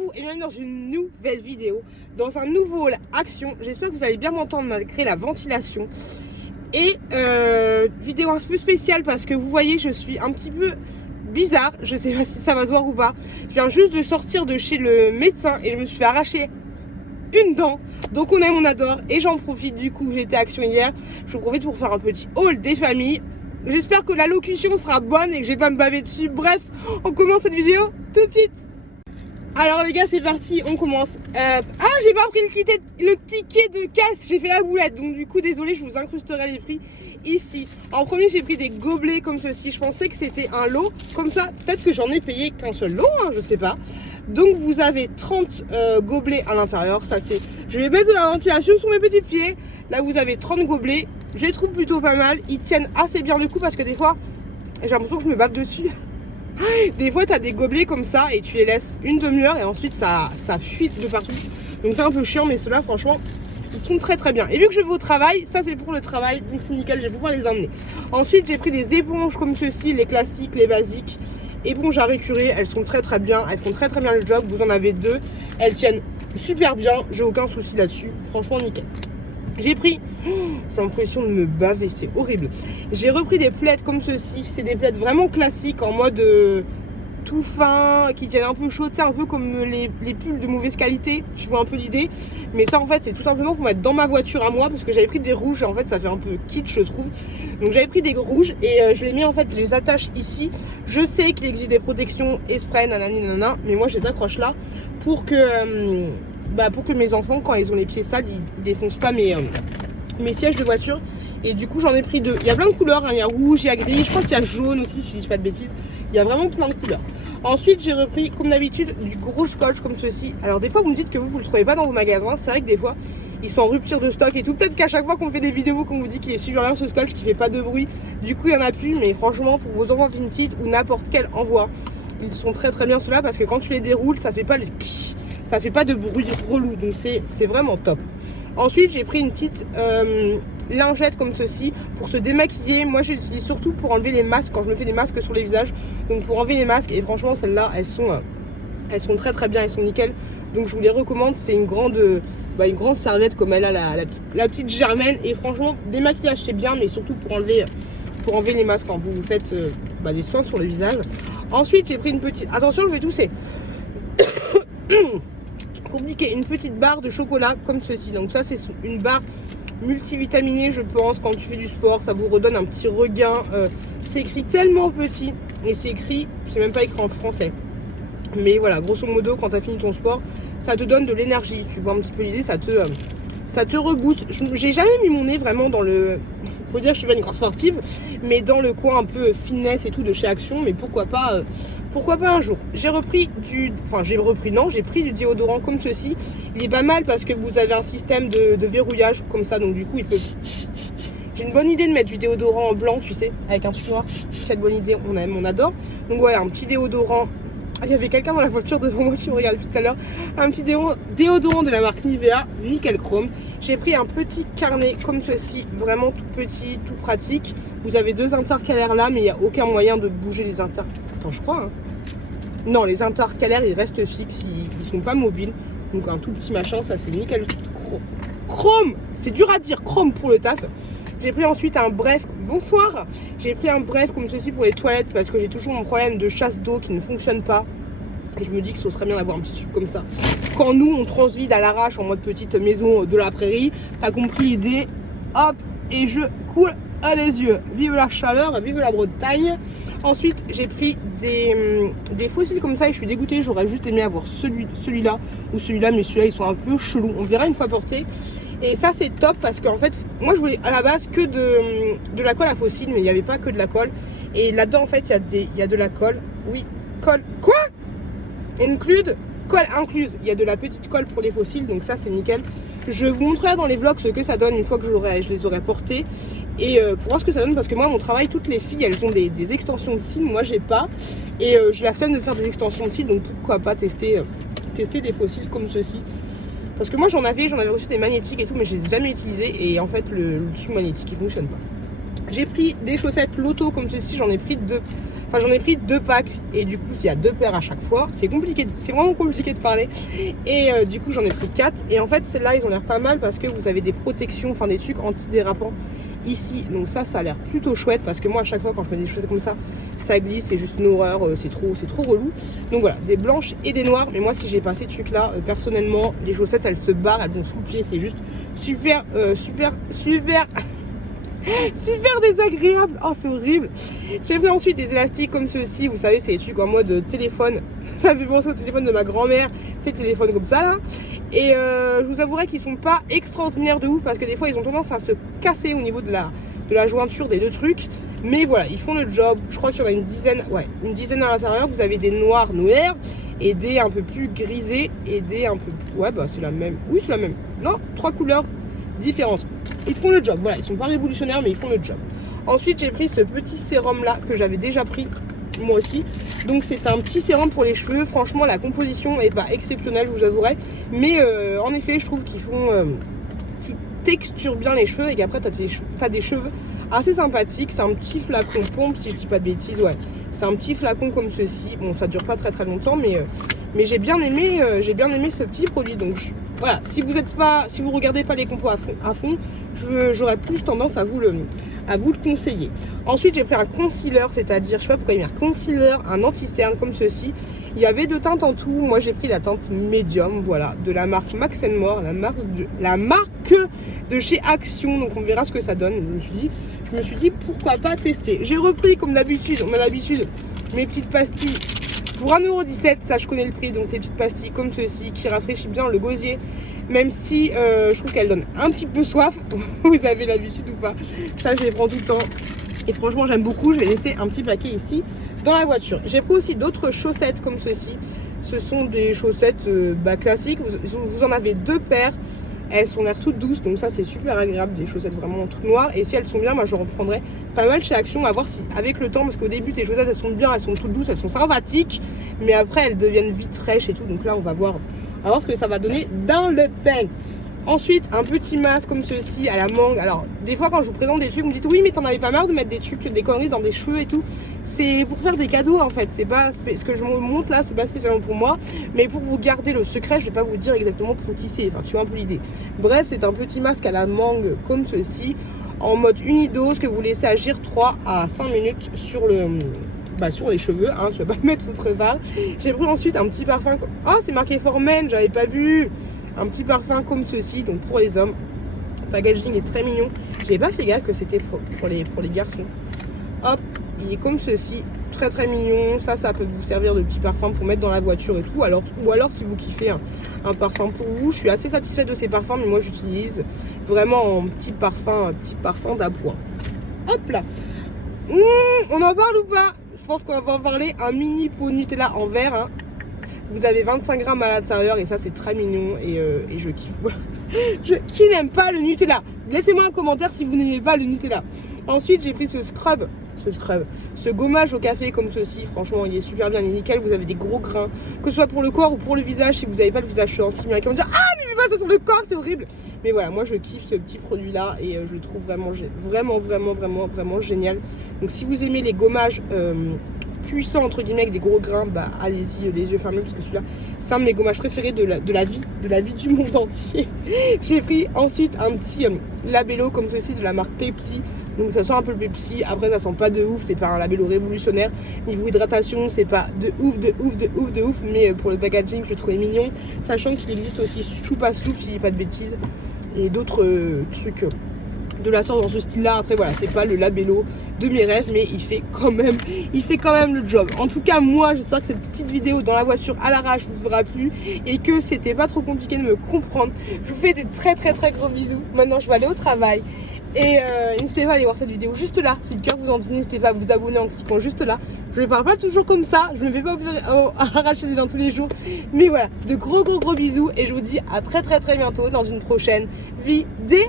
vous et bienvenue dans une nouvelle vidéo, dans un nouveau action. J'espère que vous allez bien m'entendre malgré la ventilation. Et vidéo un peu spéciale parce que vous voyez, je suis un petit peu bizarre. Je sais pas si ça va se voir ou pas. Je viens juste de sortir de chez le médecin et je me suis fait arracher une dent. Donc on aime, on adore. Et j'en profite du coup, j'étais action hier. Je profite pour faire un petit haul des familles. J'espère que l'allocution sera bonne et que je vais pas me baver dessus. Bref, on commence cette vidéo tout de suite. Alors les gars, c'est parti, on commence. J'ai pas pris le ticket de caisse, j'ai fait la boulette. Donc du coup, désolé, je vous incrusterai les prix ici. En premier, j'ai pris des gobelets comme ceci. Je pensais que c'était un lot. Comme ça, peut-être que j'en ai payé qu'un seul lot, hein, je sais pas. Donc vous avez 30 gobelets à l'intérieur. Ça c'est. Je vais mettre de la ventilation sur mes petits pieds. Là, vous avez 30 gobelets. Je les trouve plutôt pas mal. Ils tiennent assez bien le coup parce que des fois, j'ai l'impression que je me bave dessus. Des fois, tu as des gobelets comme ça et tu les laisses une demi-heure et ensuite ça fuite de partout. Donc c'est un peu chiant, mais ceux-là, franchement, ils sont très très bien. Et vu que je vais au travail, ça c'est pour le travail, donc c'est nickel, je vais pouvoir les emmener. Ensuite, j'ai pris des éponges comme ceci, les classiques, les basiques. Éponges à récurer, elles sont très très bien, elles font très très bien le job. Vous en avez deux, elles tiennent super bien, j'ai aucun souci là-dessus, franchement nickel. J'ai pris, j'ai l'impression de me baver, c'est horrible. J'ai repris des plaids comme ceci, c'est des plaids vraiment classiques en mode tout fin, qui tiennent un peu chaud, c'est un peu comme les pulls de mauvaise qualité, tu vois un peu l'idée. Mais ça en fait c'est tout simplement pour mettre dans ma voiture à moi parce que j'avais pris des rouges et en fait ça fait un peu kitsch je trouve. Donc j'avais pris des rouges et je les mets en fait, je les attache ici. Je sais qu'il existe des protections spray, nanani nanana, mais moi je les accroche là pour que mes enfants, quand ils ont les pieds sales, ils défoncent pas mes sièges de voiture. Et du coup, j'en ai pris deux. Il y a plein de couleurs, hein. Il y a rouge, il y a gris, je crois qu'il y a jaune aussi, si je dis pas de bêtises. Il y a vraiment plein de couleurs. Ensuite, j'ai repris, comme d'habitude, du gros scotch comme ceci. Alors, des fois, vous me dites que vous le trouvez pas dans vos magasins. C'est vrai que des fois, ils sont en rupture de stock et tout. Peut-être qu'à chaque fois qu'on fait des vidéos, qu'on vous dit qu'il est super bien ce scotch, qui fait pas de bruit, du coup, il y en a plus. Mais franchement, pour vos enfants vintage ou n'importe quel envoi, ils sont très très bien ceux-là parce que quand tu les déroules, ça fait pas de bruit relou, donc c'est vraiment top. Ensuite, j'ai pris une petite lingette comme ceci pour se démaquiller. Moi, je l'utilise surtout pour enlever les masques quand je me fais des masques sur les visages. Donc pour enlever les masques, et franchement, celles-là, elles sont très très bien, elles sont nickel. Donc je vous les recommande. C'est une grande serviette comme elle a la petite Germaine. Et franchement, démaquillage c'est bien, mais surtout pour enlever les masques quand vous faites des soins sur le visage. Ensuite, j'ai pris une petite. Attention, je vais tousser. Compliqué, une petite barre de chocolat comme ceci. Donc ça c'est une barre multivitaminée, je pense, quand tu fais du sport, ça vous redonne un petit regain. C'est écrit tellement petit et c'est même pas écrit en français, mais voilà, grosso modo, quand tu as fini ton sport, ça te donne de l'énergie, tu vois un petit peu l'idée, ça te rebooste. J'ai jamais mis mon nez vraiment dans le, faut dire que je suis pas une grande sportive, mais dans le coin un peu fitness et tout de chez Action, mais pourquoi pas un jour. J'ai pris du déodorant comme ceci. Il est pas mal parce que vous avez un système de verrouillage comme ça, donc du coup j'ai une bonne idée de mettre du déodorant en blanc, tu sais, avec un truc noir. Quelle bonne idée, on aime, on adore. Donc voilà, un petit déodorant. Il y avait quelqu'un dans la voiture devant moi qui me regardait tout à l'heure. Un petit déodorant de la marque Nivea, nickel chrome. J'ai pris un petit carnet comme ceci, vraiment tout petit, tout pratique. Vous avez deux intercalaires là, mais il n'y a aucun moyen de bouger les Attends, je crois. Hein. Non, les intercalaires, ils restent fixes, ils sont pas mobiles. Donc un tout petit machin, ça c'est nickel chrome. C'est dur à dire, chrome pour le taf. J'ai pris ensuite un bref, bonsoir. J'ai pris un bref comme ceci pour les toilettes parce que j'ai toujours mon problème de chasse d'eau qui ne fonctionne pas. Et je me dis que ce serait bien d'avoir un petit truc comme ça. Quand nous, on transvide à l'arrache en mode petite maison de la prairie, t'as compris l'idée. Hop, et je coule à les yeux. Vive la chaleur, vive la Bretagne. Ensuite, j'ai pris des fossiles comme ça et je suis dégoûtée. J'aurais juste aimé avoir celui-là ou celui-là, mais celui-là, ils sont un peu chelous. On verra une fois porté. Et ça c'est top parce qu'en fait moi je voulais à la base que de la colle à fossiles, mais il n'y avait pas que de la colle. Et là-dedans en fait il y a de la colle. Oui, colle. Quoi? Include? Colle incluse. Il y a de la petite colle pour les fossiles, donc ça c'est nickel. Je vous montrerai dans les vlogs ce que ça donne une fois que je les aurai portés. Et pour voir ce que ça donne, parce que moi mon travail, toutes les filles elles ont des extensions de cils, moi j'ai pas. Et j'ai la flemme de faire des extensions de cils, donc pourquoi pas tester des fossiles comme ceci. Parce que moi j'en avais reçu des magnétiques et tout, mais je les ai jamais utilisés et en fait le dessus magnétique il fonctionne pas. J'ai pris des chaussettes Loto comme ceci, j'en ai pris deux. Enfin, j'en ai pris 2 packs et du coup, il y a 2 paires à chaque fois. C'est compliqué, c'est vraiment compliqué de parler. Et du coup, j'en ai pris 4. Et en fait, celles-là, ils ont l'air pas mal parce que vous avez des protections, enfin des trucs antidérapants ici. Donc ça a l'air plutôt chouette parce que moi, à chaque fois, quand je mets des chaussettes comme ça glisse, c'est juste une horreur, c'est trop relou. Donc voilà, des blanches et des noires. Mais moi, si j'ai pas ces trucs-là, personnellement, les chaussettes, elles se barrent, elles vont sous le pied. C'est juste super désagréable. Oh, c'est horrible. J'ai pris ensuite des élastiques comme ceci. Vous savez, c'est des trucs en mode téléphone. Ça me fait penser au téléphone de ma grand-mère. C'est le téléphone comme ça là. Et je vous avouerai qu'ils sont pas extraordinaires de ouf parce que des fois ils ont tendance à se casser au niveau de la jointure des 2 trucs. Mais voilà, ils font le job. Je crois qu'il y en a une dizaine à l'intérieur. Vous avez des noirs et des un peu plus grisés et des un peu plus... Ouais, bah c'est la même. Oui, c'est la même. Non, 3 couleurs différentes. Ils font le job, voilà, ils sont pas révolutionnaires mais ils font le job. Ensuite j'ai pris ce petit sérum là que j'avais déjà pris moi aussi. Donc c'est un petit sérum pour les cheveux. Franchement la composition est pas exceptionnelle, je vous avouerai. Mais en effet je trouve qu'ils texturent bien les cheveux et qu'après t'as des cheveux assez sympathiques. C'est un petit flacon pompe si je dis pas de bêtises, ouais. C'est un petit flacon comme ceci. Bon ça dure pas très longtemps mais j'ai bien aimé ce petit produit. Donc voilà, si vous regardez pas les compos à fond, j'aurais plus tendance à vous le conseiller. Ensuite, j'ai pris un concealer, c'est-à-dire, je sais pas pourquoi il y a un concealer, un anti-cerne comme ceci. Il y avait 2 teintes en tout. Moi, j'ai pris la teinte médium, voilà, de la marque Max & More, la marque de chez Action. Donc, on verra ce que ça donne. Je me suis dit pourquoi pas tester. J'ai repris, comme d'habitude, on a l'habitude, mes petites pastilles. Pour 1,17 €, ça je connais le prix, donc les petites pastilles comme ceci qui rafraîchit bien le gosier, même si je trouve qu'elles donnent un petit peu soif. Vous avez l'habitude ou pas? Ça je les prends tout le temps et franchement j'aime beaucoup. Je vais laisser un petit paquet ici dans la voiture. J'ai pris aussi d'autres chaussettes comme ceci. Ce sont des chaussettes classiques, vous en avez 2 paires. Elles sont l'air toutes douces, donc ça c'est super agréable, des chaussettes vraiment toutes noires. Et si elles sont bien, moi je reprendrai pas mal chez Action, à voir si avec le temps, parce qu'au début tes chaussettes elles sont bien, elles sont toutes douces, elles sont sympathiques, mais après elles deviennent vite rêches et tout. Donc là on va voir ce que ça va donner dans le temps. Ensuite un petit masque comme ceci à la mangue. Alors des fois quand je vous présente des trucs, vous me dites oui mais t'en avais pas marre de mettre des trucs, des conneries dans des cheveux et tout. C'est pour faire des cadeaux en fait, c'est pas ce que je vous montre là, c'est pas spécialement pour moi, mais pour vous garder le secret, je vais pas vous dire exactement pour qui c'est, enfin tu vois un peu l'idée. Bref, c'est un petit masque à la mangue comme ceci, en mode unidose que vous laissez agir 3 à 5 minutes sur sur les cheveux, hein, tu vas pas mettre votre barre. J'ai pris ensuite un petit parfum, oh c'est marqué For Men, j'avais pas vu. Un petit parfum comme ceci, donc pour les hommes. Le packaging est très mignon. J'avais pas fait gaffe que c'était pour les garçons. Hop, il est comme ceci, très mignon. Ça peut vous servir de petit parfum pour mettre dans la voiture et tout. Ou alors si vous kiffez un parfum pour vous. Je suis assez satisfaite de ces parfums, mais moi j'utilise vraiment un petit parfum d'appoint. Hop là. On en parle ou pas? Je pense qu'on va en parler. Un mini pot Nutella en verre, hein. Vous avez 25 grammes à l'intérieur et ça c'est très mignon et je kiffe. Qui n'aime pas le Nutella? Laissez-moi un commentaire si vous n'aimez pas le Nutella. Ensuite j'ai pris ce gommage au café comme ceci. Franchement il est super bien, il est nickel. Vous avez des gros grains, que ce soit pour le corps ou pour le visage. Si vous n'avez pas le visage sensible, il y en a qui vont dire ah mais fais pas ça sur le corps, c'est horrible. Mais voilà, moi je kiffe ce petit produit là et je le trouve vraiment génial. Donc si vous aimez les gommages puissant entre guillemets avec des gros grains, allez-y les yeux fermés parce que celui-là c'est un de mes gommages préférés de la vie du monde entier. J'ai pris ensuite un petit labello comme ceci de la marque Pepsi, donc ça sent un peu le Pepsi, après ça sent pas de ouf, c'est pas un labello révolutionnaire. Niveau hydratation c'est pas de ouf, mais pour le packaging je le trouvais mignon, sachant qu'il existe aussi Choupa Soup si je dis pas de bêtises et d'autres trucs de la sorte dans ce style là. Après voilà, c'est pas le labello de mes rêves, mais il fait quand même le job. En tout cas moi j'espère que cette petite vidéo dans la voiture à l'arrache vous aura plu et que c'était pas trop compliqué de me comprendre. Je vous fais des très gros bisous. Maintenant je vais aller au travail et n'hésitez pas à aller voir cette vidéo juste là, si le cœur vous en dit. N'hésitez pas à vous abonner en cliquant juste là. Je ne parle pas toujours comme ça, je ne me fais pas arracher des gens tous les jours, mais voilà, de gros bisous et je vous dis à très bientôt dans une prochaine vidéo.